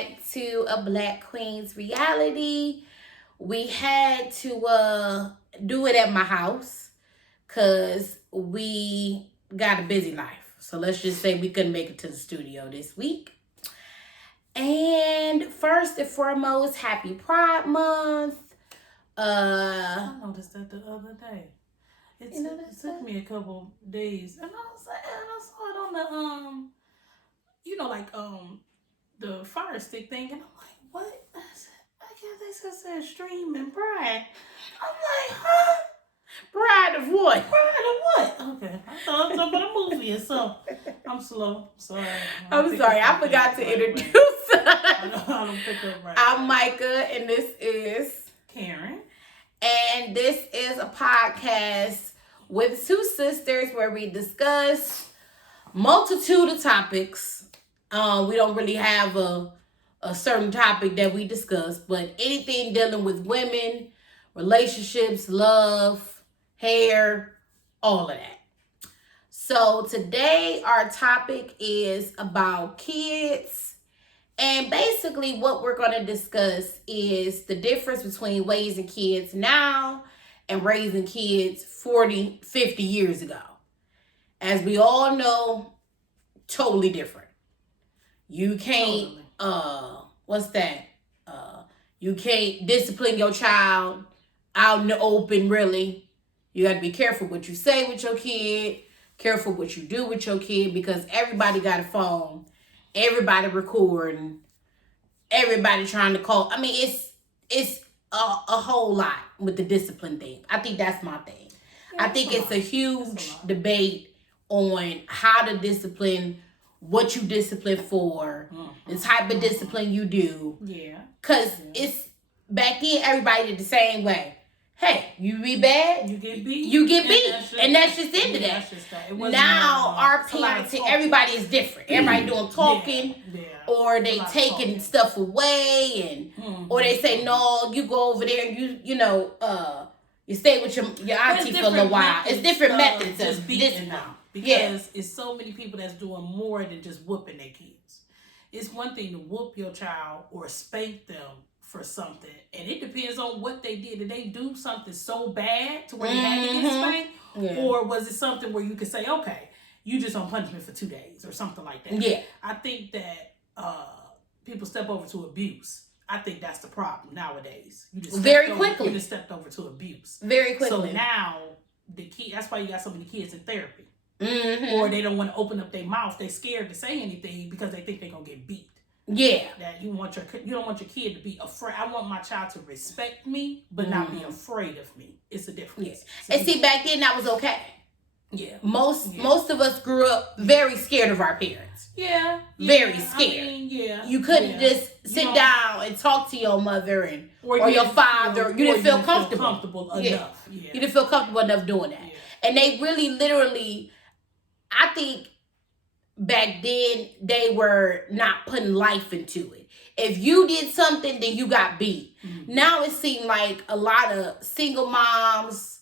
back to a Black Queens reality. We had to do it at my house because we got a busy life. So let's just say we couldn't make it to the studio this week. And first and foremost, happy Pride Month. I noticed that the other day. It took me a couple days, and I saw it on the Fire Stick thing, and I'm like, what? I guess they said stream and Pride. I'm like, huh? Pride of what? Pride of what? Okay, I thought it was talking about a movie or something. I'm slow. Sorry. I'm sorry. I forgot to introduce us. I don't pick up right. I'm Micah, and this is Karen. And this is a podcast with two sisters where we discuss multitude of topics. We don't really have a certain topic that we discuss, but anything dealing with women, relationships, love, hair, all of that. So today our topic is about kids. And basically what we're going to discuss is the difference between raising kids now and raising kids 40, 50 years ago. As we all know, totally different. You can't, you can't discipline your child out in the open, really. You got to be careful what you say with your kid, careful what you do with your kid, because everybody got a phone. Everybody recording, everybody trying to call. I mean, it's a whole lot with the discipline thing. I think that's my thing. Yeah, I think it's a huge debate on how to discipline, what you discipline for, the type of discipline you do. Yeah. Because it's back then, everybody did the same way. Hey, you be bad, you get beat. And that's just the end of that. Now, our parenting, everybody is different. Everybody doing talking, or they taking stuff away, and or they say, no, you go over there and you stay with your auntie for a little while. It's different methods of discipline now. Because it's so many people that's doing more than just whooping their kids. It's one thing to whoop your child or spank them for something, and it depends on what they did. Did they do something so bad to where they had to get spanked, or was it something where you could say, okay, you just on punishment for 2 days or something like that? Yeah, I think that people step over to abuse. I think that's the problem nowadays. You just You just stepped over to abuse very quickly. So now the kid. That's why you got so many kids in therapy, or they don't want to open up their mouth. They scared to say anything because they think they're gonna get beat. Yeah, that you don't want your kid to be afraid. I want my child to respect me, but not be afraid of me. It's a difference. Yeah. And see, back then that was okay. Yeah, most of us grew up very scared of our parents. Yeah, very scared. I mean, you couldn't just sit down and talk to your mother or your father. You didn't feel comfortable enough. Yeah. You didn't feel comfortable enough doing that. Yeah. And they really, literally, I think, back then, they were not putting life into it. If you did something, then you got beat. Mm-hmm. Now it seemed like a lot of single moms,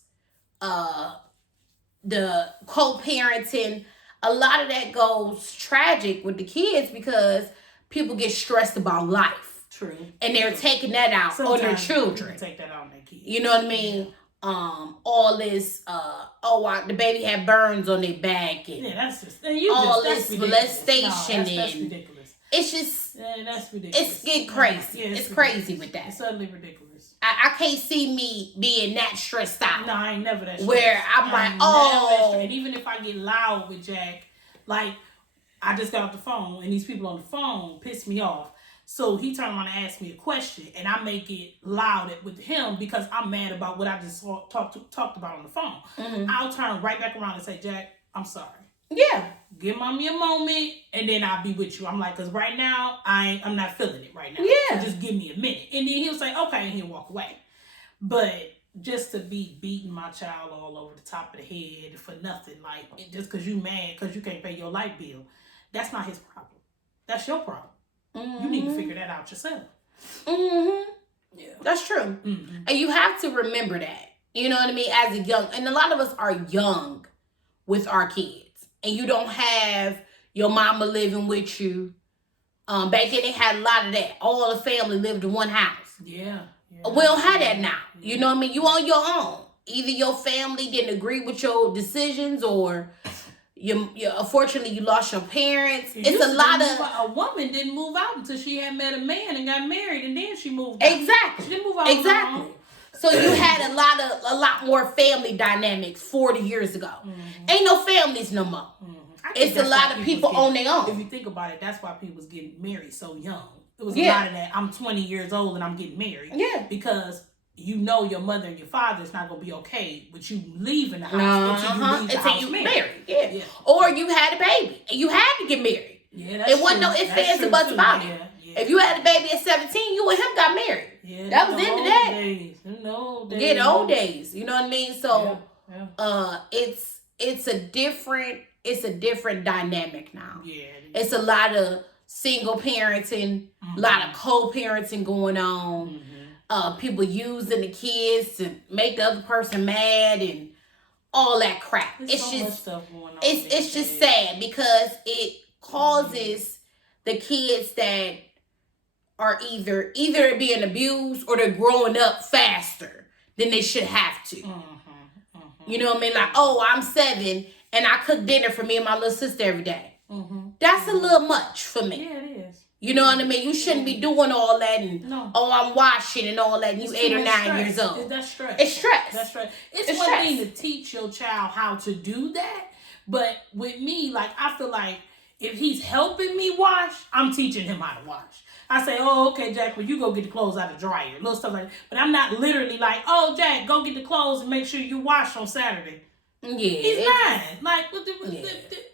the co-parenting, a lot of that goes tragic with the kids because people get stressed about life. True. And they're taking that out on their children. Take that out on their kids. You know what I mean? All this, the baby had burns on their back, and that's just this molestation, that's ridiculous. It's just, that's ridiculous. It's get crazy. It's crazy with that. It's utterly ridiculous. I can't see me being that stressed out. No, I ain't never that stressed. Where I'm like, and even if I get loud with Jack, like I just got off the phone, and these people on the phone piss me off. So he turned around and asked me a question, and I make it loud with him because I'm mad about what I just talked about on the phone. Mm-hmm. I'll turn right back around and say, Jack, I'm sorry. Yeah. Give mommy a moment, and then I'll be with you. I'm like, because right now, I'm not feeling it right now. Yeah. So just give me a minute. And then he'll say, okay, and he'll walk away. But just to be beating my child all over the top of the head for nothing, like, just because you mad because you can't pay your light bill, that's not his problem. That's your problem. Mm-hmm. You need to figure that out yourself. Mm-hmm. Yeah. That's true. Mm-hmm. And you have to remember that. You know what I mean? As a young, and a lot of us are young with our kids. And you don't have your mama living with you. Back then they had a lot of that. All the family lived in one house. Yeah. We don't have that now. You know what I mean? You on your own. Either your family didn't agree with your decisions, or you unfortunately you lost your parents. It's a lot of a woman didn't move out until she had met a man and got married, and then she moved out. Exactly. She didn't move out exactly. So you had a lot more family dynamics 40 years ago. Ain't no families no more. It's a lot of people on their own. If you think about it, that's why people was getting married so young. It was a lot of that. I'm 20 years old and I'm getting married. Yeah. Because you know your mother and your father is not going to be okay with you leaving the house until you leave the house married. Yeah. Or you had a baby and you had to get married. Yeah, that's it wasn't no ifs, ands, and buts about it. Yeah. If you had a baby at 17, you and him got married. Yeah, that was the end of that. Yeah, the old days. You know what I mean? So it's a different dynamic now. Yeah. It's a lot of single parenting, a lot of co-parenting going on. People using the kids to make the other person mad and all that crap. It's so much stuff going on. It's just sad because it causes the kids that are either being abused or they're growing up faster than they should have to. You know what I mean? Like, oh, I'm 7 and I cook dinner for me and my little sister every day. That's a little much for me. Yeah, it is. You know what I mean? You shouldn't be doing all that and I'm washing and all that. And you 8 or 9 years old. That's stress. It's stress. That's stress. It's one thing to teach your child how to do that, but with me, like I feel like if he's helping me wash, I'm teaching him how to wash. I say, oh, okay, Jack, well, you go get the clothes out of the dryer, little stuff like that. But I'm not literally like, oh, Jack, go get the clothes and make sure you wash on Saturday. Yeah. He's 9. Like,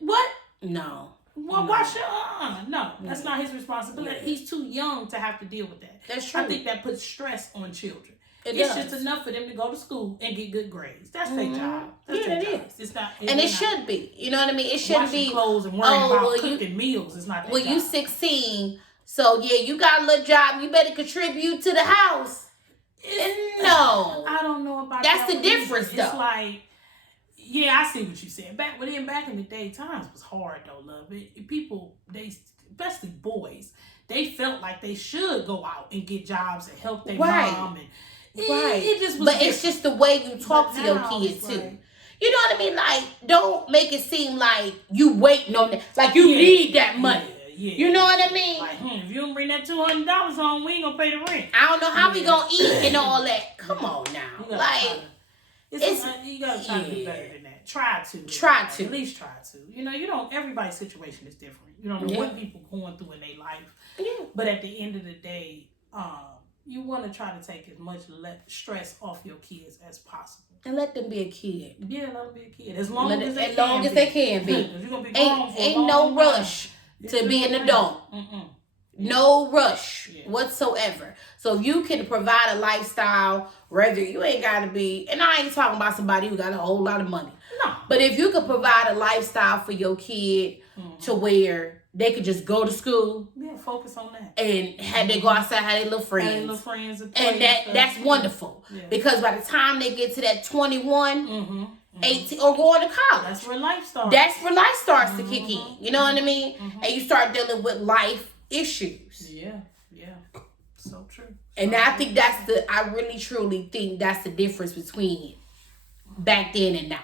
what? No. Well, wash your No, that's not his responsibility. Yeah. He's too young to have to deal with that. That's true. I think that puts stress on children. It's just enough for them to go to school and get good grades. That's their job. That's their job. It's not. And it should be. You know what I mean? It shouldn't be clothes and worrying about cooking meals. It's not. Well, you 16, so yeah, you got a little job. You better contribute to the house. No, I don't know about that's the difference, though. It's like. Yeah, I see what you're saying. Back in the day, times was hard though, love. People, especially boys, they felt like they should go out and get jobs and help their mom. And it just was. But it's just the way you talk to your kids too. Like, you know what I mean? Like, don't make it seem like you waiting on that. Like you need that money. Yeah. You know what I mean? Like, if you don't bring that $200 home, we ain't gonna pay the rent. I don't know how we gonna eat and all that. Come on now, like. You gotta try to do better than that. Try to. At least try to. You don't. Everybody's situation is different. You don't know what people going through in their life. Yeah. But at the end of the day, you want to try to take as much stress off your kids as possible. And let them be a kid. Yeah, let them be a kid. As long as they can be. You're gonna be grown ain't no rush to be an adult. No rush whatsoever. So if you can provide a lifestyle, whether you ain't got to be, and I ain't talking about somebody who got a whole lot of money. No. But if you could provide a lifestyle for your kid to where they could just go to school. Yeah, focus on that. And have they go outside, have their little friends. And that's wonderful. Yeah. Because by the time they get to that 21, 18, or going to college. That's where life starts. That's where life starts to kick in. You know what I mean? And you start dealing with life issues. Yeah. So true. And I think I really truly think that's the difference between back then and now.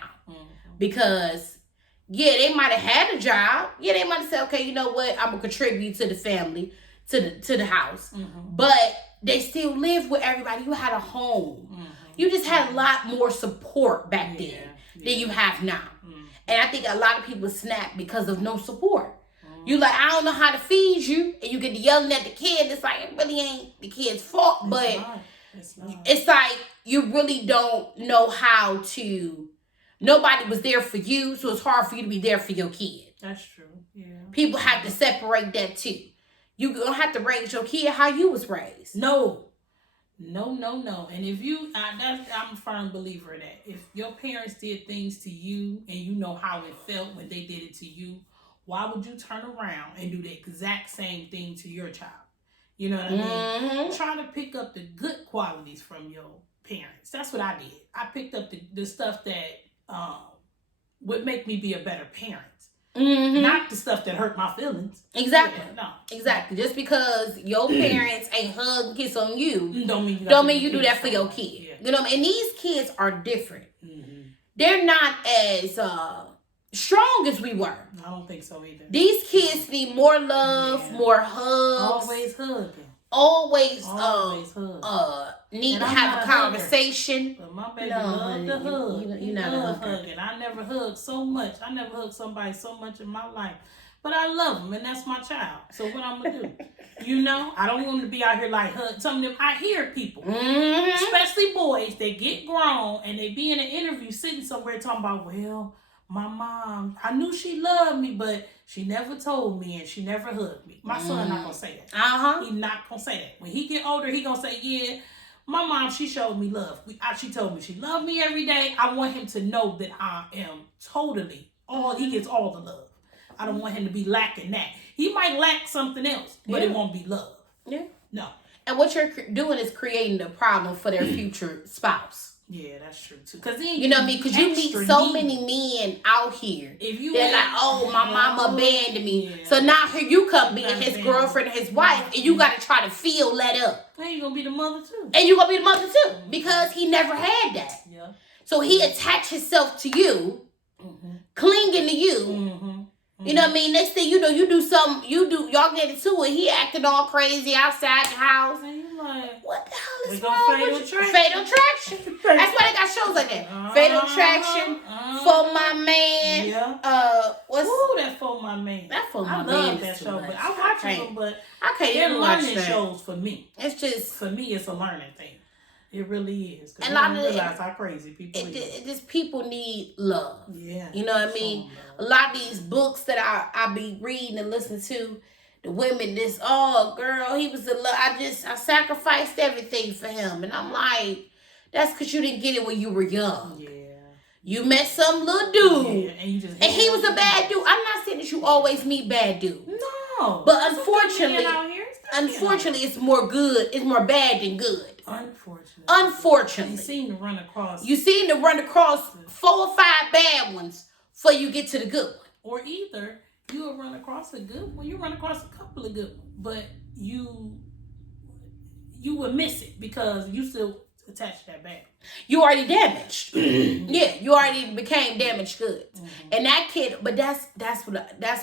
Because, they might have had a job. Yeah, they might have said, okay, you know what? I'm going to contribute to the family, to the house. But they still lived with everybody. You had a home. You just had a lot more support back then than you have now. And I think a lot of people snap because of no support. You like, I don't know how to feed you, and you get to yelling at the kid. It's like, it really ain't the kid's fault, but it's like you really don't know how to. Nobody was there for you, so it's hard for you to be there for your kid. That's true. Yeah. People have to separate that too. You don't have to raise your kid how you was raised. No. And if I'm a firm believer of that. If your parents did things to you and you know how it felt when they did it to you, why would you turn around and do the exact same thing to your child? You know what I mean? Try to pick up the good qualities from your parents. That's what I did. I picked up the stuff that would make me be a better parent. Not the stuff that hurt my feelings. Exactly. Yeah, no. Exactly. Just because your parents ain't hug and kiss on you, don't mean you do that for your kid. Yeah. You know, and these kids are different. They're not as strong as we were. I don't think so either. These kids need more love, more hugs. Always hugging. Always hug. Need to have a conversation. But my baby love to hug. You love hugging. I never hugged so much. I never hugged somebody so much in my life. But I love them, and that's my child. So what I'm going to do? You know, I don't want them to be out here like hugging. Some of them, I hear people, especially boys, they get grown, and they be in an interview sitting somewhere talking about, well, my mom, I knew she loved me, but she never told me and she never hugged me. My son not going to say that. He not going to say that. When he get older, he going to say, yeah, my mom, she showed me love. She told me she loved me every day. I want him to know that I am totally, he gets all the love. I don't want him to be lacking that. He might lack something else, but it won't be love. Yeah. No. And what you're doing is creating a problem for their future spouse. Yeah, that's true too. Cause then you know what I mean? Because you meet so many men out here. They're like, oh, my mama abandoned me. Yeah. So now here you come being his girlfriend and his wife, and you got to try to feel let up. And you're going to be the mother too. And you're going to be the mother too. Because he never had that. Yeah. So he attached himself to you, clinging to you. You know what I mean? Next thing you know, y'all get into it. He acting all crazy outside the house. And you like, what the hell is wrong with you? Fatal Attraction. That's why they got shows like that. Fatal Attraction, For My Man. Yeah. That For My Man. That For My Man. I love that show, but I watch them, but I can't they're even watch learning that. shows for me. It's just, for me, it's a learning thing. It really is. And I realize how crazy people it just people need love. Yeah. You know what I mean? A lot of these books that I be reading and listening to, the women, girl, he was in love. I sacrificed everything for him. And I'm like, that's because you didn't get it when you were young. Yeah. You met some little dude. Yeah, and he was a bad dude. I'm not saying that you always meet bad dudes. No. But unfortunately, it's more good. It's more bad than good. Unfortunately. You seem to run across 4 or 5 bad ones before you get to the good one. Or either you will run across a good one. You run across a couple of good ones, but you will miss it because you still attached to that bad. You already damaged. Yeah, you already became damaged goods. And that kid, but that's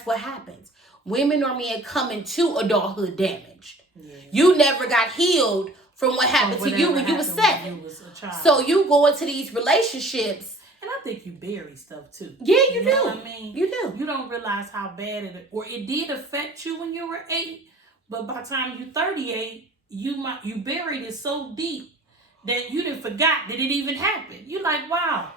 what happens. Women or men come into adulthood damaged. Yeah. You never got healed from what happened to you when you were 7. So you go into these relationships. And I think you bury stuff too. Yeah, you do. Know what I mean? You do. You don't realize how bad it did affect you when you were 8, but by the time you're 38, you buried it so deep that you didn't forgot that it even happened. You're like, wow,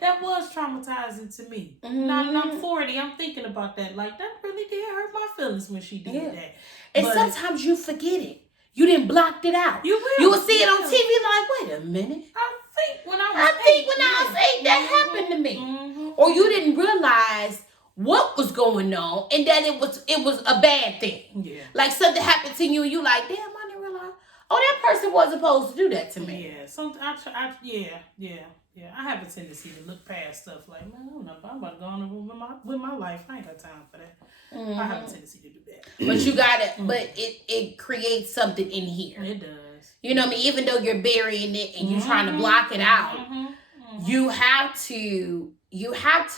that was traumatizing to me. Now I'm 40, I'm thinking about that. Like, that really did hurt my feelings when she did that. And sometimes you forget it. You didn't block it out. You will see it on TV like, wait a minute. I think when I was 8, that happened to me. Or you didn't realize what was going on and that it was a bad thing. Yeah. Like something happened to you and you like, damn, I didn't realize. Oh, that person wasn't supposed to do that to me. Yeah. I have a tendency to look past stuff like, man, I'm about to go on with my life. I ain't got time for that. I have a tendency to do that. But you gotta, but it creates something in here. It does. You know what I mean? Even though you're burying it and you're trying to block it out, you have to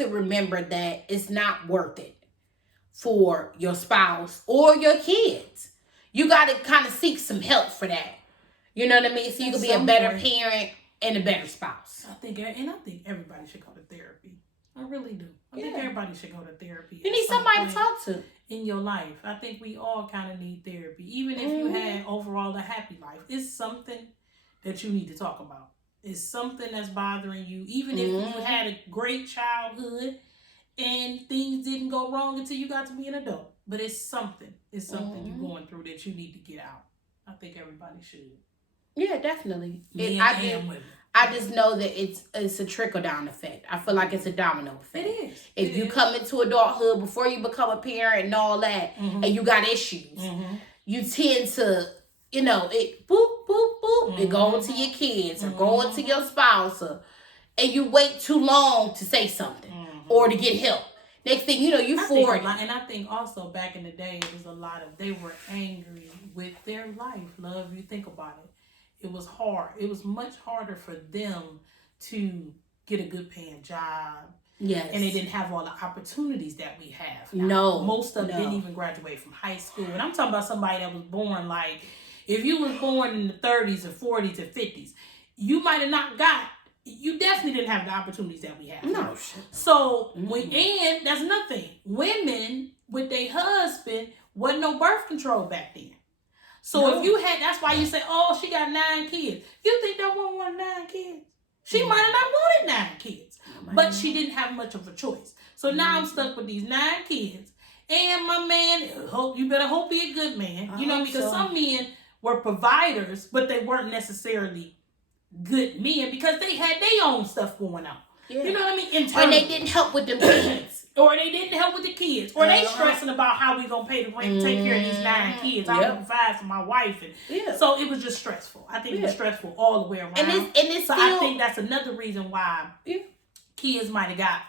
remember that it's not worth it for your spouse or your kids. You gotta kind of seek some help for that. You know what I mean? So you can be a better parent and a better spouse. I think everybody should go to therapy. I really do. I think everybody should go to therapy. You need somebody to talk to in your life. I think we all kind of need therapy. Even if you had overall a happy life, it's something that you need to talk about. It's something that's bothering you. Even if you had a great childhood and things didn't go wrong until you got to be an adult. But it's something. It's something you're going through that you need to get out. I think everybody should. Yeah, definitely. Women. I just know that it's a trickle-down effect. I feel like it's a domino effect. It is. If you come into adulthood before you become a parent and all that, and you got issues, you tend to, it boop, boop, boop, it go into your kids or go into your spouse, and you wait too long to say something or to get help. Next thing you know, you 40. And I think also back in the day, it was a lot of, they were angry with their life. Love, you think about it. It was hard. It was much harder for them to get a good paying job. Yes. And they didn't have all the opportunities that we have now. No. Most of them didn't even graduate from high school. And I'm talking about somebody that was born like, if you was born in the 30s or 40s or 50s, you might have not got, you definitely didn't have the opportunities that we have. No. So, and that's nothing. Women with their husband wasn't no birth control back then. So if you had, that's why you say, oh, she got 9 kids. You think that woman wanted 9 kids? She might have not wanted 9 kids. But she didn't have much of a choice. So now I'm stuck with these 9 kids. And my man, you better hope he a good man. You know, because some men were providers, but they weren't necessarily good men because they had their own stuff going on. Yeah. You know what I mean? Or they didn't help with the kids. Or they didn't help with the kids. Or they stressing about how we going to pay the rent and take care of these 9 kids. I'm going to provide for my wife. And so it was just stressful. I think it was stressful all the way around. And it's so still, I think that's another reason why kids might have got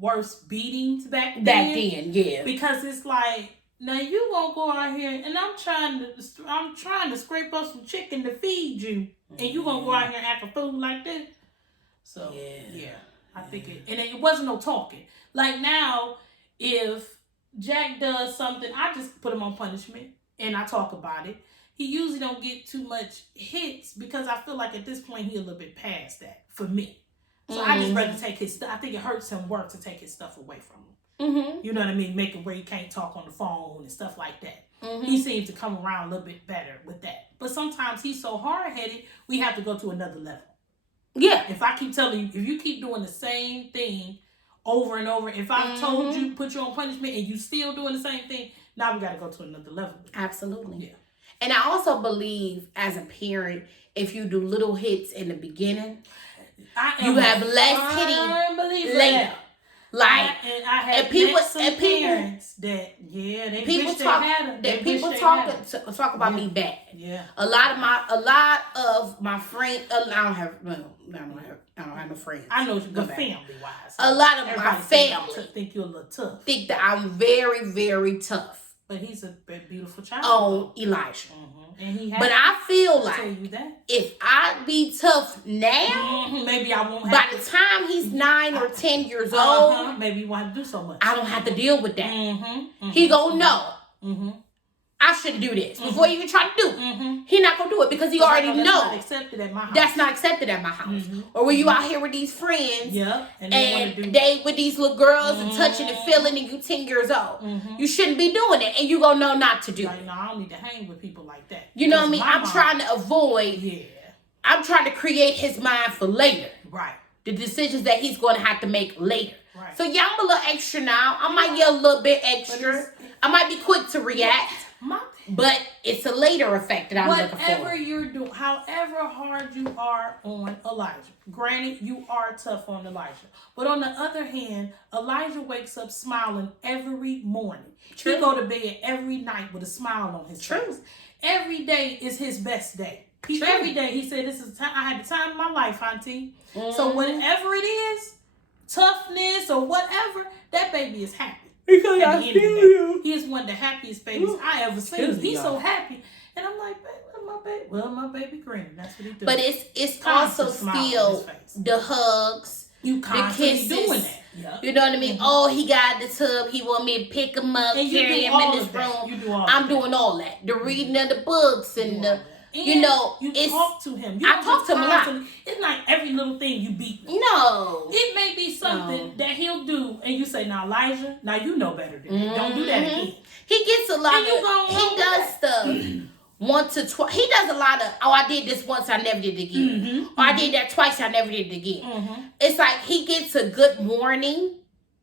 worse beatings back then. Back then, yeah. Because it's like, now you gonna go out here and I'm trying to scrape up some chicken to feed you, and you gonna go out here and act a fool like this. So I think it wasn't no talking. Like now, if Jack does something, I just put him on punishment and I talk about it. He usually don't get too much hits because I feel like at this point he a little bit past that for me. So I just rather take his stuff. I think it hurts him work to take his stuff away from him. You know what I mean? Make it where he can't talk on the phone and stuff like that. He seems to come around a little bit better with that. But sometimes he's so hard-headed, we have to go to another level. Yeah. If I keep telling you, if you keep doing the same thing over and over, if I've told you, put you on punishment, and you still doing the same thing, now we got to go to another level. Absolutely. Yeah. And I also believe as a parent, if you do little hits in the beginning, you have less hitting later. Like, I have parents that they people wish talk they had them. that people talk about me bad. Yeah. A lot of my friends. I don't have no friends. I know, but family wise, a lot of my family think you're a little tough. Think that I'm very, very tough. But he's a beautiful child. Oh, Elijah. And he but I feel like tell you that. If I be tough now, maybe I won't have by the time he's 9 or 10 years old, maybe you won't have to do so much. I don't have to deal with that. He gonna know. I shouldn't do this before you even try to do it. He not gonna do it because he already knows. That's not accepted at my house. That's not accepted at my house. Or when you out here with these friends, and they with these little girls and touching and feeling, and you 10 years old, you shouldn't be doing it, and you gonna know not to do it. No, I don't need to hang with people like that. You know what I mean? I'm trying to avoid. Yeah. I'm trying to create his mind for later. Right. The decisions that he's going to have to make later. Right. So yeah, I'm a little extra now. I might get a little bit extra. I might be quick to react. But it's a later effect that I'm looking for. Whatever you're doing, however hard you are on Elijah. Granted, you are tough on Elijah. But on the other hand, Elijah wakes up smiling every morning. True. He go to bed every night with a smile on his face. Every day is his best day. Every day he said, "This is I had the time of my life, auntie." So whatever it is, toughness or whatever, that baby is happy. Because I feel you. He is one of the happiest babies I ever seen. He's so happy, and I'm like, "Baby, my baby grinning." That's what he does. But it's also still the hugs, you constantly the kisses. Doing that. Yep. You know what I mean? Oh, he got the tub. He want me to pick him up, carry him in this room. I'm doing all that. The reading of the books and the. And you talk to him. I talk to him a lot. It's not every little thing you beat him. No. It may be something that he'll do, and you say, "Now, Elijah, now you know better than that. Don't do that again." He gets a lot he does stuff once or twice. He does a lot of, I did this once, I never did it again. Or I did that twice, I never did it again. It's like he gets a good warning,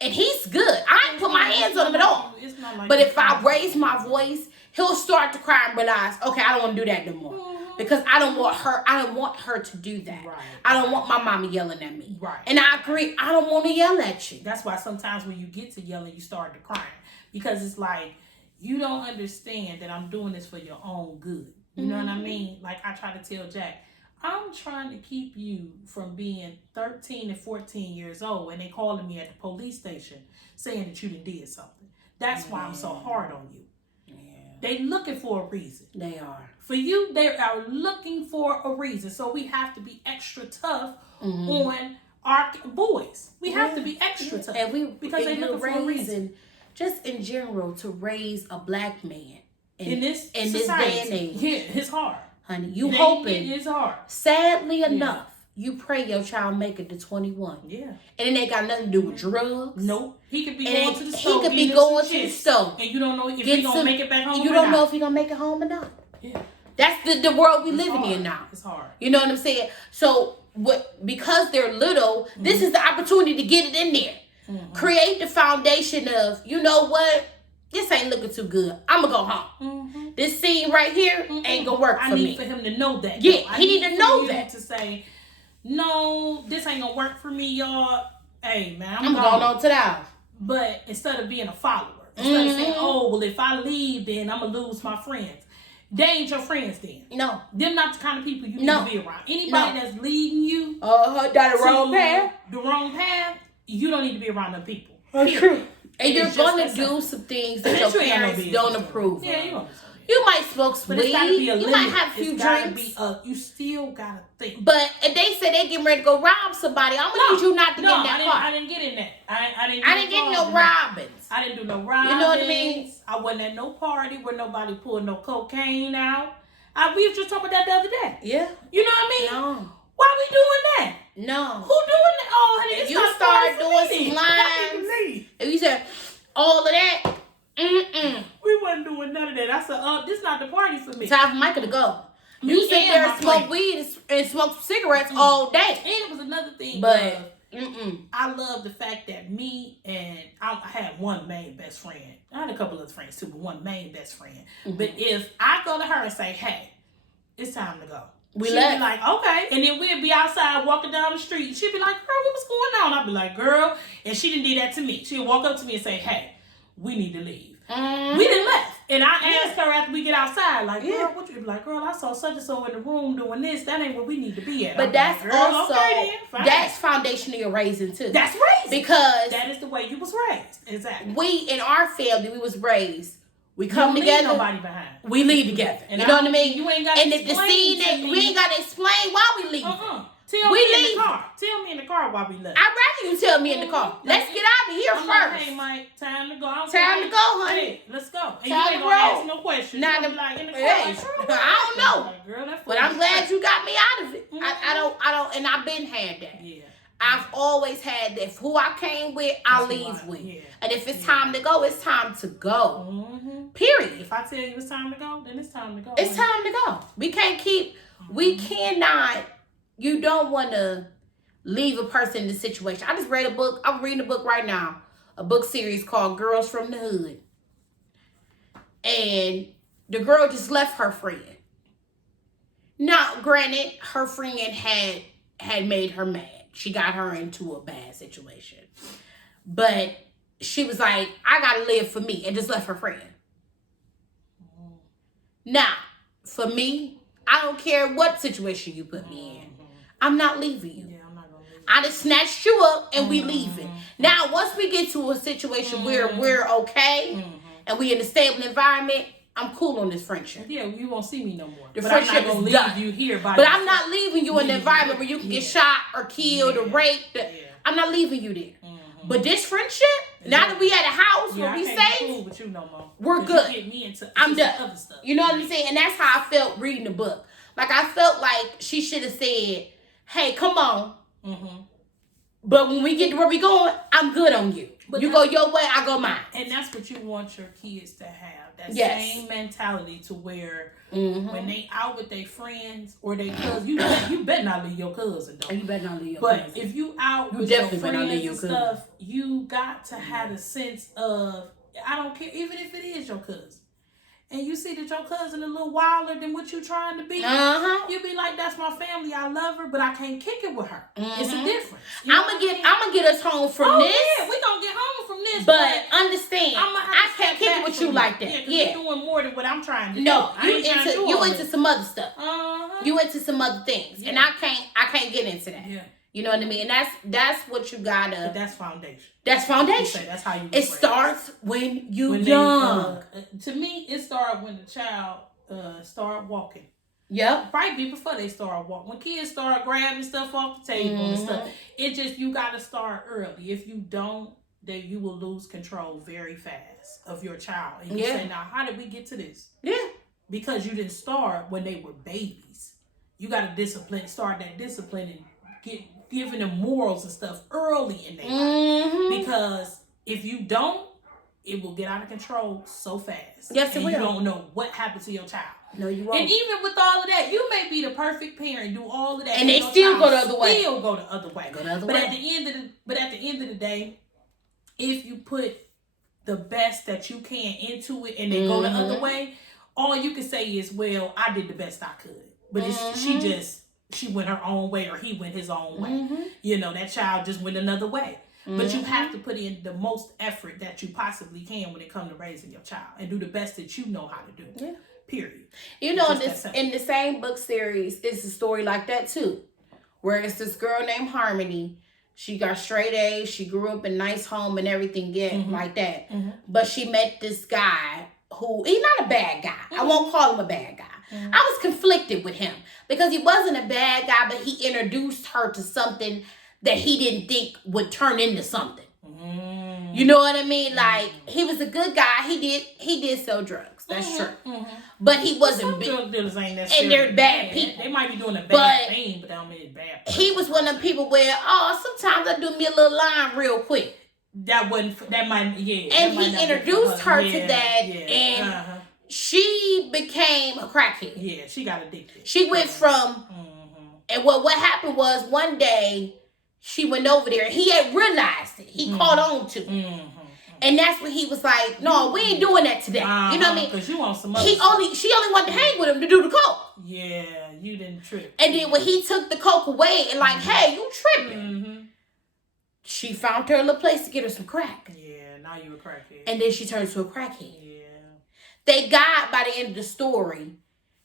and he's good. I ain't put my hands on him at all. It's not like, but if I raise my voice, he'll start to cry and realize, okay, I don't want to do that no more. Because I don't want her to do that. Right. I don't want my mama yelling at me. Right. And I agree, I don't want to yell at you. That's why sometimes when you get to yelling, you start to cry. Because it's like, you don't understand that I'm doing this for your own good. You know what I mean? Like I try to tell Jack, I'm trying to keep you from being 13 and 14 years old, and they calling me at the police station saying that you done did something. That's why I'm so hard on you. They looking for a reason. They are. For you, they are looking for a reason. So we have to be extra tough on our boys. We have to be extra tough. And because they looking for a reason. Just in general, to raise a black man in this day and age. Yeah, it's hard. Honey, you hoping. It's hard. Sadly enough, you pray your child make it to 21. Yeah. And it ain't got nothing to do with drugs. Nope. He could be going to the store. He could be going to the store. And you don't know if he's going to make it back home or not. You don't know if he's going to make it home or not. Yeah. That's the world we living in now. It's hard. You know what I'm saying? So, because they're little, this is the opportunity to get it in there. Create the foundation of, you know what? This ain't looking too good. I'm going to go home. This scene right here ain't going to work for me. I need for him to know that. Yeah, he need to know that. To say, no, this ain't going to work for me, y'all. Hey, man, I'm going on to the house. But instead of being a follower, instead of saying, oh, well, if I leave, then I'm going to lose my friends. They ain't your friends then. No. Them not the kind of people you need to be around. Anybody that's leading you down the wrong path. The wrong path, you don't need to be around them people. That's true. And you're going to do some things that your parents don't approve of. Yeah, you might smoke some weed. You might have a few drinks. You still got to think. But if they say they getting ready to go rob somebody, I'm going to need you not to get in that car. I didn't get in that. I didn't get no robbings. I didn't do no robbings. You know what I mean? I wasn't at no party where nobody pulled no cocaine out. We were just talking about that the other day. Yeah. You know what I mean? No. Why we doing that? No. Who doing that? Oh, honey, if you start doing some lines, if you said all of that, we wasn't doing none of that. I said, this not the party for me. Time for Micah to go. You sit there and smoke weed and smoke cigarettes all day. And it was another thing. But I love the fact that me and I had one main best friend. I had a couple of friends too, but one main best friend. But if I go to her and say, hey, it's time to go. She'd be like, okay. And then we'd be outside walking down the street. She'd be like, girl, what was going on? I'd be like, girl. And she didn't do that to me. She'd walk up to me and say, hey, we need to leave. We done left. And I asked her after we get outside, like, girl, what you be like, girl, I saw such and so in the room doing this. That ain't where we need to be at. But that's like, also, that's foundational you're raising too. That's raising. Because that is the way you was raised. Exactly. We, in our family, we was raised. We come together. together. Nobody behind. We leave together. And you know what I mean? You ain't got to explain. And if the scene that we ain't got to explain why we leave. Tell me in the car. Tell me in the car why we left. I'd rather you tell me in the car. Let's get out of here first. Like, hey, Mike, time to go. Time to go, honey. Hey, let's go. And time you ain't gonna ask no questions. Not like in the car. Hey, I don't know. Like, girl, but I'm glad you got me out of it. I don't, and I've been had that. Yeah. I've always had that. Who I came with, I leave with. Yeah. And if it's time to go, it's time to go. Period. If I tell you it's time to go, then it's time to go. It's time to go. We can't keep, we cannot, you don't want to leave a person in the situation. I just read a book. I'm reading a book right now. A book series called Girls from the Hood. And the girl just left her friend. Now, granted, her friend had made her mad. She got her into a bad situation. But she was like, I gotta live for me, and just left her friend. Now, for me, I don't care what situation you put me in. I'm not leaving you. Yeah, I'm not gonna leave. I just snatched you up and we leaving. Now, once we get to a situation where we're okay and we in a stable environment, I'm cool on this friendship. Yeah, you won't see me no more. The friendship I'm not gonna is leave done. you here by but I'm not leaving you in an environment where you can get shot or killed or raped. I'm not leaving you there. But this friendship, now that we at a house where we safe, cool with you no more. We're good. You get me into I'm done. Other stuff. You know what I'm saying? And that's how I felt reading the book. Like, I felt like she should have said, hey, come on. But when we get to where we going, I'm good on you. But you go your way, I go mine. And that's what you want your kids to have. That same mentality to where when they out with their friends or their cousins, you better not leave your cousin though. You better not leave your cousin. But if you out with your friends and stuff, you got to have a sense of, I don't care, even if it is your cousin. and you see that your cousin a little wilder than what you trying to be, you be like, that's my family. I love her, but I can't kick it with her. It's a difference. I'm gonna get us home from this. Yeah, we gonna get home from this. But understand, I can't kick it with you like that. Yeah, you're doing more than what I'm trying to do. No, you into some other stuff. You into some other things, and I can't get into that. Yeah. You know what I mean? And that's what you gotta. But that's foundation. That's foundation. That's how you. It starts when you young. To me, it started when the child start walking. Yep. Probably before they start walking. When kids start grabbing stuff off the table and stuff, it just, you gotta start early. If you don't, then you will lose control very fast of your child. And you say, now, how did we get to this? Yeah. Because you didn't start when they were babies. You gotta start that discipline and giving them morals and stuff early in their life. Because if you don't, it will get out of control so fast. Yes, it will. You don't know what happened to your child. No, you won't. And even with all of that, you may be the perfect parent, do all of that, and they still go the other way. Still go the other way. But at the end of the day, if you put the best that you can into it and they go the other way, all you can say is, well, I did the best I could. But she went her own way, or he went his own way. You know, that child just went another way. But you have to put in the most effort that you possibly can when it comes to raising your child, and do the best that you know how to do. Yeah. Period. You know, in the same book series, it's a story like that too, where it's this girl named Harmony. She got straight A's. She grew up in a nice home and everything like that. But she met this guy who, he's not a bad guy. I won't call him a bad guy. I was conflicted with him because he wasn't a bad guy, but he introduced her to something that he didn't think would turn into something. You know what I mean? Like, he was a good guy. He did sell drugs. That's true. But he wasn't big. Drug dealers ain't necessarily, and they're bad people. They might be doing a bad thing, but they don't mean it's bad. He was one of them people where, sometimes I do me a little line real quick. That might. And he introduced her to that, and she became a crackhead. Yeah, she got addicted. She went from, and what happened was one day she went over there, and he had realized it. He caught on to it. And that's when he was like, no, we ain't doing that today. You know what I mean? Because you want some other She only wanted to hang with him to do the coke. Yeah, you didn't trip. And then when he took the coke away and like, hey, you tripping. She found her a little place to get her some crack. Yeah, now you a crackhead. And then she turned to a crackhead. Yeah. Thank God by the end of the story,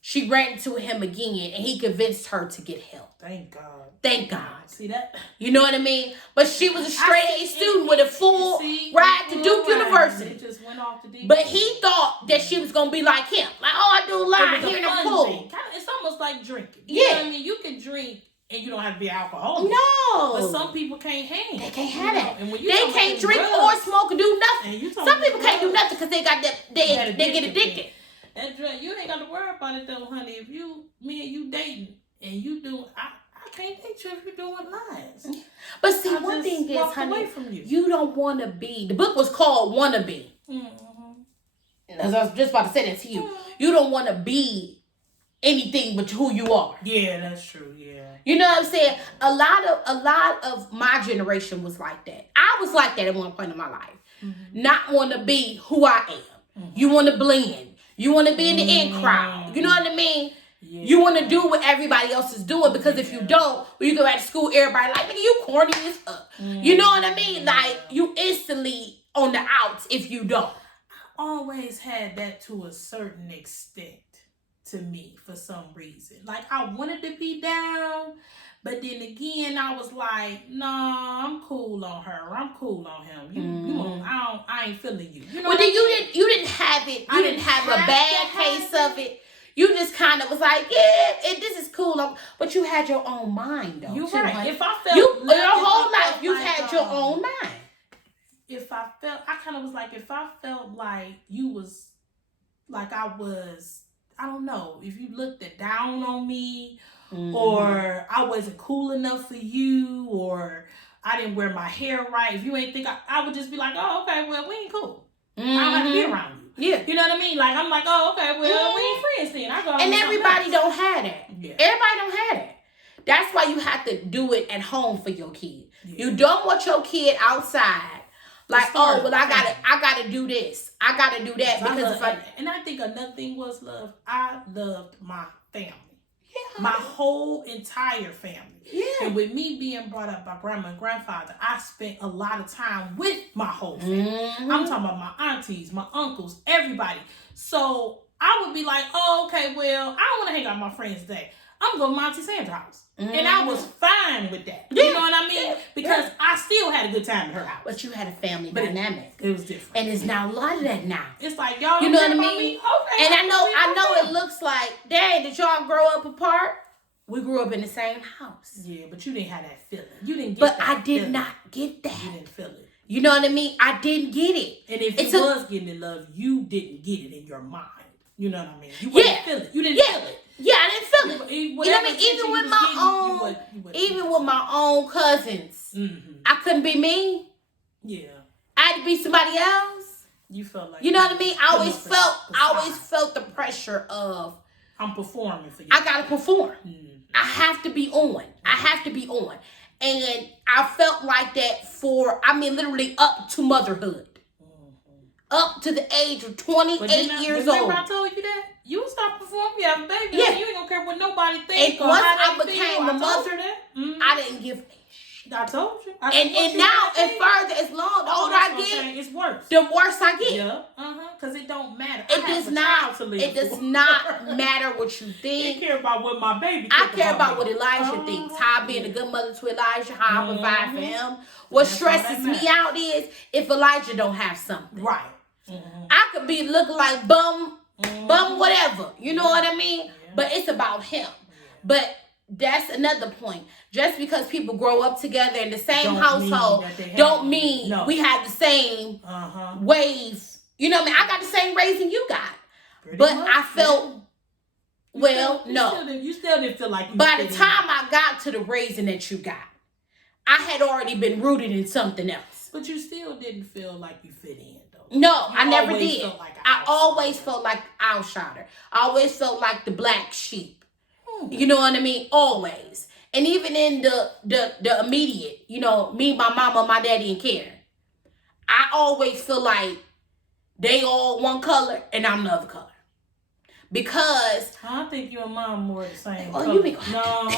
she ran into him again and he convinced her to get help. Thank God. Thank God. See that? You know what I mean? But she was a straight A student with a full ride to Duke University. It just went off the deep. But he thought that she was going to be like him. Like, I do a line here in the pool. It's almost like drinking. You know what I mean? You can drink and you don't have to be alcoholic. No. But some people can't hang. They can't have that. And when they can't drink or smoke or do nothing. Some people can't do nothing because they got that. They get addicted. That drug, you ain't got to worry about it though, honey. If me and you dating and you do, I can't date you if you're doing lies. But see, one thing is, honey, you don't want to be. The book was called "Wannabe." As I was just about to say that to you. You don't want to be anything but who you are. Yeah, that's true. Yeah. You know what I'm saying? A lot of my generation was like that. I was like that at one point in my life. Not want to be who I am. You want to blend. You want to be in the in crowd. You know what I mean? Yeah. You want to do what everybody else is doing because if you don't, when you go back to school, everybody like, nigga, you corny as fuck. You know what I mean? Like, you instantly on the outs if you don't. I always had that to a certain extent to me for some reason. Like, I wanted to be down, but then again, I was like, nah, I'm cool on her. I'm cool on him. I ain't feeling you. You know then you didn't have it. You didn't have a bad case of it. You just kind of was like, yeah, this is cool. But you had your own mind, though. You're right. Like, if I felt your whole life, you had your own mind. I kind of was like, if I felt like you was, like I was, I don't know, if you looked down on me, or I wasn't cool enough for you, or I didn't wear my hair right, if you ain't think I would just be like, oh, okay, well, we ain't cool. I don't have to be around you. Yeah. You know what I mean? Like, I'm like, oh, okay, well, we ain't friends then. I go and everybody don't have that. Yeah. Everybody don't have that. That's why you have to do it at home for your kid. Yeah. You don't want your kid outside Like, oh, well, I gotta do this. I gotta do that because and I think another thing was love. I loved my family. Yeah. My whole entire family. Yeah. And with me being brought up by grandma and grandfather, I spent a lot of time with my whole family. Mm-hmm. I'm talking about my aunties, my uncles, everybody. So I would be like, oh, okay, well, I don't want to hang out with my friends today. I'm going to go to my Auntie Sandra's house. Mm-hmm. And I was fine with that. Yeah. You know what I mean? Yeah. Because I still had a good time at her house. But you had a family dynamic. It was different. And it's not a lot of that now. It's like, y'all you know what I mean? mean? Okay, and I know it looks like, dang, did y'all grow up apart? We grew up in the same house. Yeah, but you didn't have that feeling. You didn't get but that. But I did not get that. You didn't feel it. You know what I mean? I didn't get it. And if you was getting in love, you didn't get it in your mind. You know what I mean? You wouldn't feel it. You didn't feel it. Yeah, I didn't feel it. You know what I mean? Even with my own cousins, I couldn't be me. Yeah. I had to be somebody else. You felt like, you know what I mean? I always felt the pressure of, I'm performing for you. I gotta perform. I have to be on. I have to be on. And I felt like that literally up to motherhood. Up to the age of 28 years old. Remember I told you that? You would stop performing, you have a baby. Yeah. You ain't gonna care what nobody thinks. And once I became a mother, I didn't give a shit. I told you. And now, and further, as long the older I get, it's worse. The worse I get. Yeah. Because it don't matter. It does not matter what you think. I care about what my baby I care about what Elijah thinks. How I being a good mother to Elijah, how I provide for him. What stresses me out is if Elijah don't have something. Right. I could be looking like bum whatever. You know what I mean? Yeah. But it's about him. Yeah. But that's another point. Just because people grow up together in the same household don't mean we have the same ways. You know what I mean? I got the same raising you got. But I felt, you still didn't feel like you by the time I got to the raising that you got, I had already been rooted in something else. But you still didn't feel like you fit in. No, I never did. I always felt like an outsider. I always felt like the black sheep. You know what I mean? Always. And even in the immediate, me, my mama, my daddy, and Karen, I always feel like they all one color and I'm the other color. Because I think you and mom more the same color. You be No.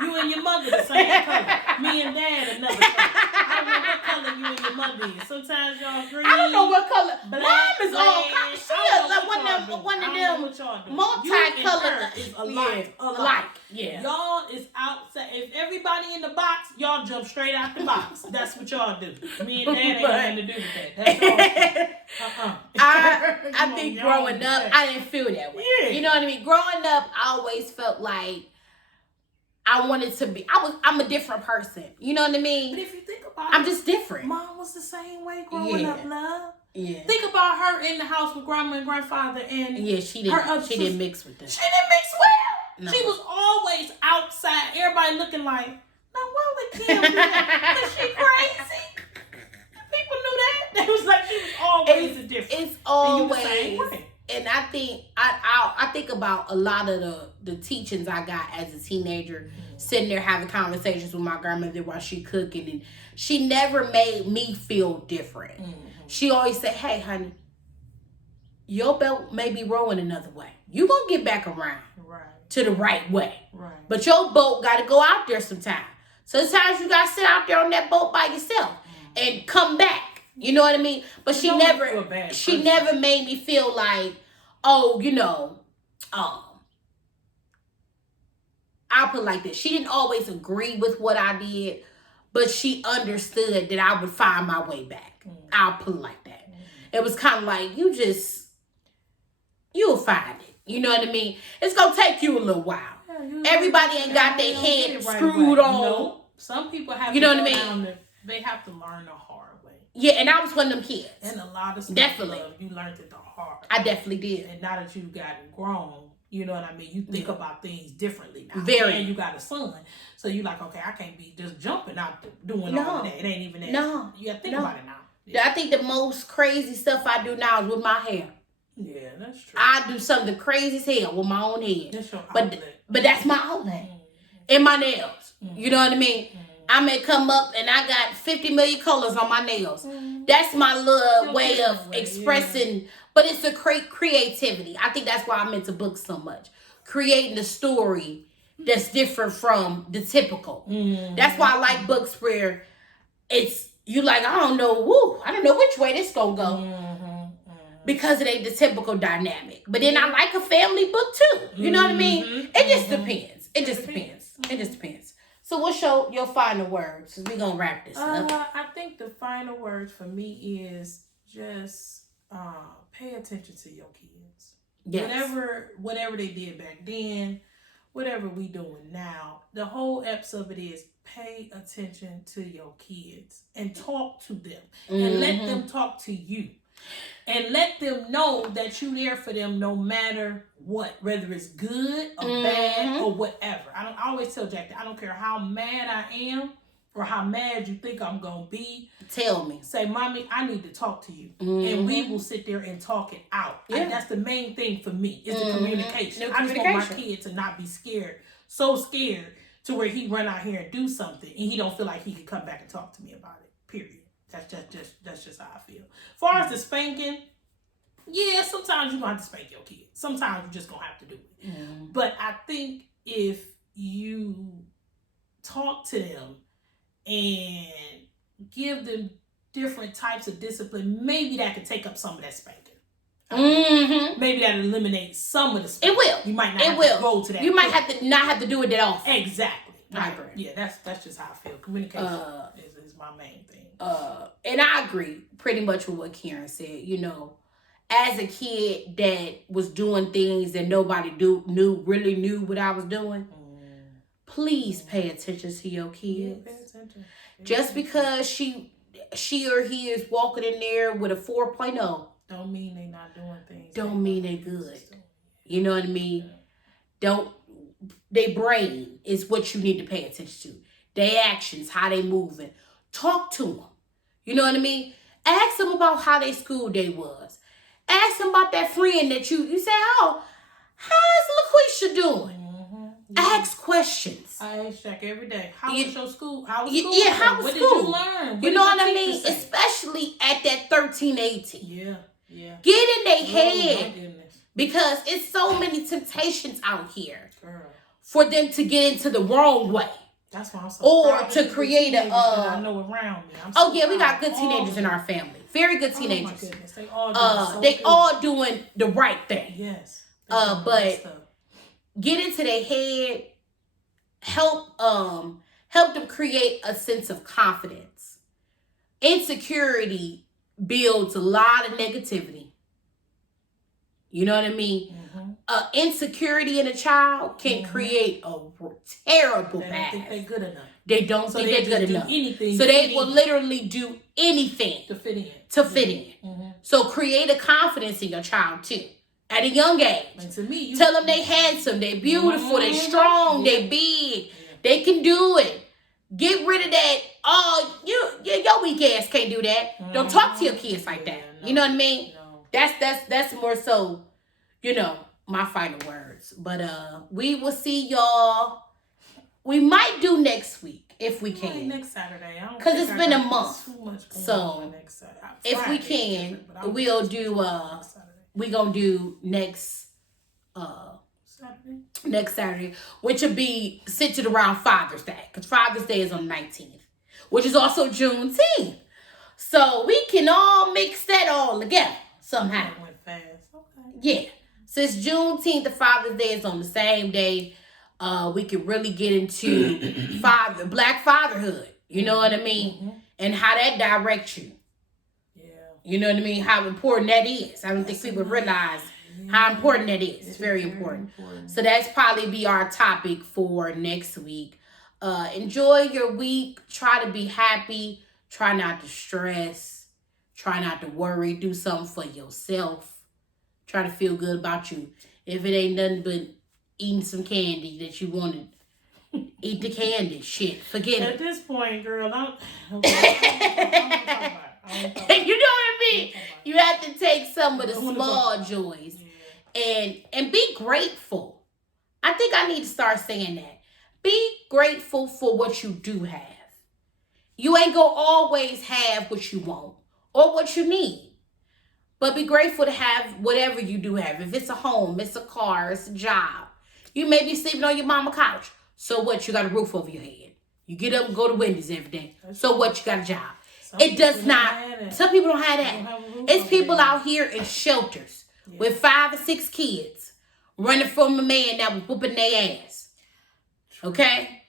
You and your mother the same color. Me and dad another color. I don't know what color you and your mother is. Sometimes y'all green. I don't know what color. Black, Mom is all color. She is like one of them multicolored. Is alike. Yeah. Y'all is outside. If everybody in the box, y'all jump straight out the box. That's what y'all do. Me and dad ain't nothing to do with that. That's all. I think growing up, I didn't feel that way. Yeah. You know what I mean? Growing up, I always felt like I wanted to be. I'm a different person. You know what I mean? But if you think about it, I'm just different. Mom was the same way growing up, love. Yeah. Think about her in the house with grandma and grandfather, and she didn't mix with them. She didn't mix well. No. She was always outside. Everybody looking like, now why would Kim do that? Is she crazy? People knew that. It was like she was always a different. It's always. And I think I think about a lot of the teachings I got as a teenager, sitting there having conversations with my grandmother while she cooking, and she never made me feel different. She always said, "Hey, honey, your belt may be rolling another way. You gonna get back around to the right way, but your boat got to go out there sometime. Sometimes you got to sit out there on that boat by yourself and come back." You know what I mean? But she never made me feel like, I'll put it like this. She didn't always agree with what I did, but she understood that I would find my way back. I'll put it like that. It was kind of like, you'll find it. You know what I mean? It's going to take you a little while. Everybody ain't got their head screwed on. No, some people have to know what I mean? They have to learn the hard way. Yeah, and I was one of them kids. And a lot of stuff definitely you learned it the hard way. I definitely did. And now that you've gotten grown, you know what I mean? You think about things differently now. Very. And you got a son. So you're like, okay, I can't be just jumping out doing all of that. It ain't even that. No. You got to think about it now. Yeah. I think the most crazy stuff I do now is with my hair. Yeah, that's true. I do something crazy as hell with my own head. That's your outlet. But that's my outlet. And my nails. You know what I mean? I may come up and I got 50 million colors on my nails. That's my little way of expressing, but it's a creativity. I think that's why I'm into books so much. Creating a story that's different from the typical. That's why I like books where it's, you like, I don't know which way this gonna go. Because it ain't the typical dynamic. But then I like a family book too. You know what I mean? It just depends. It just depends. So what's your final words? We're going to wrap this up. I think the final word for me is just pay attention to your kids. Yes. Whatever they did back then, whatever we doing now, the whole eps of it is pay attention to your kids and talk to them and let them talk to you. And let them know that you're there for them no matter what, whether it's good or bad or whatever. I always tell Jack that I don't care how mad I am or how mad you think I'm going to be. Tell me. Say, Mommy, I need to talk to you. And we will sit there and talk it out. Yeah. That's the main thing for me is the communication. I just want my kid to not be scared, so scared to where he run out here and do something and he don't feel like he can come back and talk to me about it, period. That's just how I feel. As far as the spanking, yeah, sometimes you're going to have to spank your kid. Sometimes you're just going to have to do it. But I think if you talk to them and give them different types of discipline, maybe that could take up some of that spanking. Maybe that eliminates some of the spanking. It will. You might not have to go to that. You might have to not have to do it that often. Exactly. I agree. Yeah, that's just how I feel. Communication is my main thing. And I agree pretty much with what Karen said. You know, as a kid that was doing things that nobody really knew what I was doing, please pay attention to your kids. Yeah, pay attention. Just because she or he is walking in there with a 4.0 don't mean they not doing things. Don't mean they good. You know what I mean? Their brain is what you need to pay attention to. Their actions, how they moving. Talk to them. You know what I mean? Ask them about how their school day was. Ask them about that friend that you say, oh, how's LaQuisha doing? Ask questions. I ask Jack every day. How was your school? How was school? Yeah, how was what school? What did you learn? You know what I mean? Especially at that 13, 18. Yeah. Get in their head. Because it's so many temptations out here. Girl. For them to get into the wrong way. That's why I'm so or to create a I know around me. We got good teenagers in our family. Very good teenagers. Oh my goodness. They all doing the right thing. Yes. But get into their head, help them create a sense of confidence. Insecurity builds a lot of negativity. You know what I mean? Insecurity in a child can create a terrible They path. don't think they're good enough. They don't think they're good enough. So they will literally do anything to fit in. So create a confidence in your child too. At a young age. And to me, tell them they handsome, they beautiful, they strong, they big, they can do it. Get rid of that. Oh, your weak ass can't do that. Don't talk to your kids like that. You know what I mean? No. That's more so, my final words. But we will see y'all. We might do next week if we can. Next Saturday. Because it's been a month. Too much going on next Saturday. If we can, we'll do we're gonna do next Saturday, which will be centered around Father's Day, because Father's Day is on the 19th, which is also Juneteenth. So we can all mix that all together somehow. That went fast. Okay. Yeah. Since Juneteenth and Father's Day is on the same day, we can really get into Black fatherhood. You know what I mean? And how that directs you. Yeah. You know what I mean? How important that is. I don't think people realize how important that is. It's very important. So that's probably be our topic for next week. Enjoy your week. Try to be happy. Try not to stress. Try not to worry. Do something for yourself. Try to feel good about you. If it ain't nothing but eating some candy that you wanted, eat the candy. Shit, forget it. At this point, girl, I'm you know what I mean? You have to take some of the small joys and be grateful. I think I need to start saying that. Be grateful for what you do have. You ain't gonna always have what you want or what you need. But be grateful to have whatever you do have. If it's a home, it's a car, it's a job. You may be sleeping on your mama couch. So what? You got a roof over your head. You get up and go to Wendy's every day. So what? You got a job. It does not. Some people don't have that. It's people out here in shelters with 5 or 6 kids running from a man that was whooping their ass. Okay?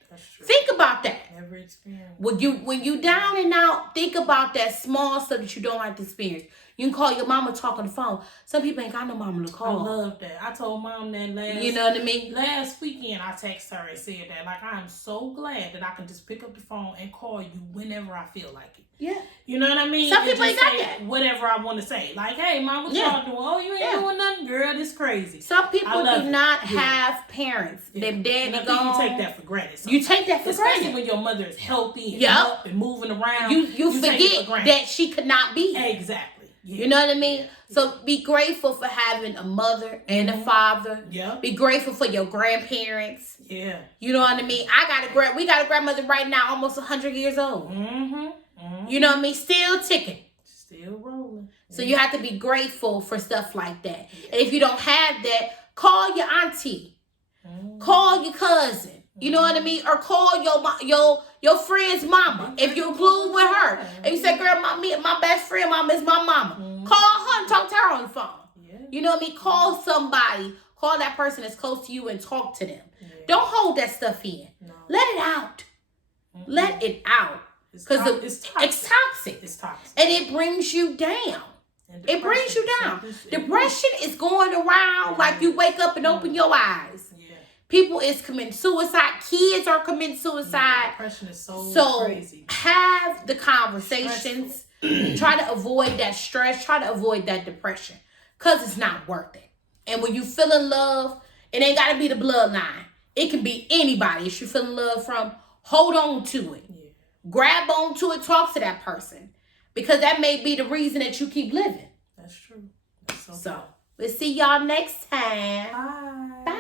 Think about that. Never experienced. When you down and out, think about that small stuff that you don't like to experience. You can call your mama, talk on the phone. Some people ain't got no mama to call. I love that. I told mom that You know what I mean? last weekend. I texted her and said that, like, I'm so glad that I can just pick up the phone and call you whenever I feel like it. Yeah. You know what I mean? Some people ain't got that. Whatever I want to say. Like, hey, mom, what y'all doing? Oh, you ain't doing nothing, girl. This crazy. Some people do not have parents. Their daddy gone. You take that for granted. You take that for especially granted. when your mother is healthy and up and moving around. You forget that she could not be. Exactly. Yeah. You know what I mean? So be grateful for having a mother and a father. Yeah. Be grateful for your grandparents. Yeah. You know what I mean? We got a grandmother right now, almost 100 years old. Mm-hmm. You know what I mean? Still ticking. Still rolling. So you have to be grateful for stuff like that. And if you don't have that, call your auntie. Call your cousin. You know what I mean? Or call your friend's mama. If you include with her. If you say, girl, my best friend mama is my mama. Call her and talk to her on the phone. Yeah. You know what I mean? Call somebody. Call that person that's close to you and talk to them. Yeah. Don't hold that stuff in. No. Let it out. Let it out. Because it's toxic. It's toxic. And it brings you down. It brings you down. Depression is going around like you wake up and open your eyes. People is committing suicide. Kids are committing suicide. Depression is so crazy. Have the conversations. Try to avoid that stress. Try to avoid that depression. Because it's not worth it. And when you feel in love, it ain't got to be the bloodline. It can be anybody. If you feel in love from, hold on to it. Yeah. Grab on to it. Talk to that person. Because that may be the reason that you keep living. That's true. That's so we'll see y'all next time. Bye. Bye.